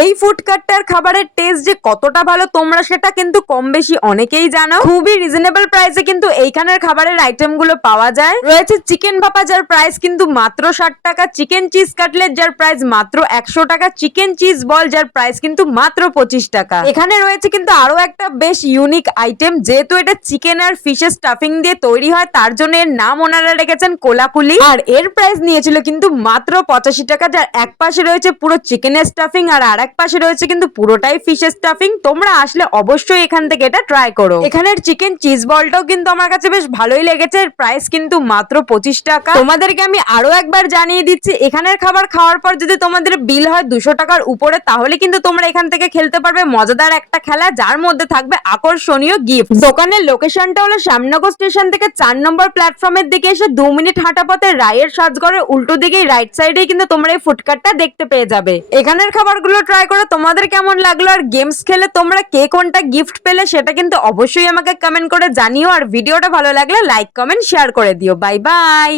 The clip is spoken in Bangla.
এই ফুড কার্টটার খাবারের টেস্ট যে কতটা ভালো তোমরা সেটা কিন্তু কম বেশি অনেকেই জানো। খুবই রিজনেবল প্রাইসে কিন্তু এইখানের খাবারের আইটেম গুলো পাওয়া যায়। রয়েছে চিকেন ভাপা যার প্রাইস কিন্তু মাত্র 60 টাকা, চিকেন চিজ কাটলেট যার প্রাইস মাত্র 100 টাকা, চিকেন চিজ বল যার প্রাইস কিন্তু মাত্র 25 টাকা। এখানে রয়েছে কিন্তু আরো একটা বেশ ইউনিক আইটেম, যেহেতু এটা চিকেন আর ফিশের স্টাফিং দিয়ে তৈরি হয় তার জন্য এর নাম ওনারা রেখেছেন কোলাকুলি। আর এর প্রাইস নিয়েছিল কিন্তু মাত্র 85 টাকা, যার এক পাশে রয়েছে পুরো চিকেনের স্টাফিং আর আরেক পাশে রয়েছে কিন্তু পুরোটাই ফিশের স্টাফিং। তোমরা আসলে অবশ্যই এখান থেকে এটা ট্রাই করো। এখানের চিকেন চিজ বলটাও কিন্তু আমার কাছে বেশ ভালোই লেগেছে, এর প্রাইস কিন্তু মাত্র 25 টাকা। তোমাদেরকে আমি আরো একবার জানিয়ে দিচ্ছি, এখানের খাবার খাওয়ার পর যদি তোমাদের বিল হয় 200 টাকার উপরে, তাহলে কিন্তু তোমরা এখান থেকে খেলতে পারবে মজাদার একটা খেলা, যার মধ্যে থাকবে আকর্ষণীয় গিফট। দোকানের লোকেশনটা হলো শ্যামনগর স্টেশন থেকে 4 নম্বর প্ল্যাটফর্মের দিকে এসে 2 মিনিট হাঁটা পথে রায়ের সাজঘরের উল্টো দিকেই রাইট সাইডে কিন্তু তোমরা এই ফুডকার্টটা দেখতে পেয়ে যাবে। এখানের খাবারগুলো ট্রাই করে তোমাদের কেমন লাগলো আর গেমস খেলে তোমরা কে কোনটা গিফট পেলে সেটা কিন্তু অবশ্যই আমাকে কমেন্ট করে জানিও। আর ভিডিওটা ভালো লাগলে লাইক কমেন্ট শেয়ার করে দিও। Bye bye.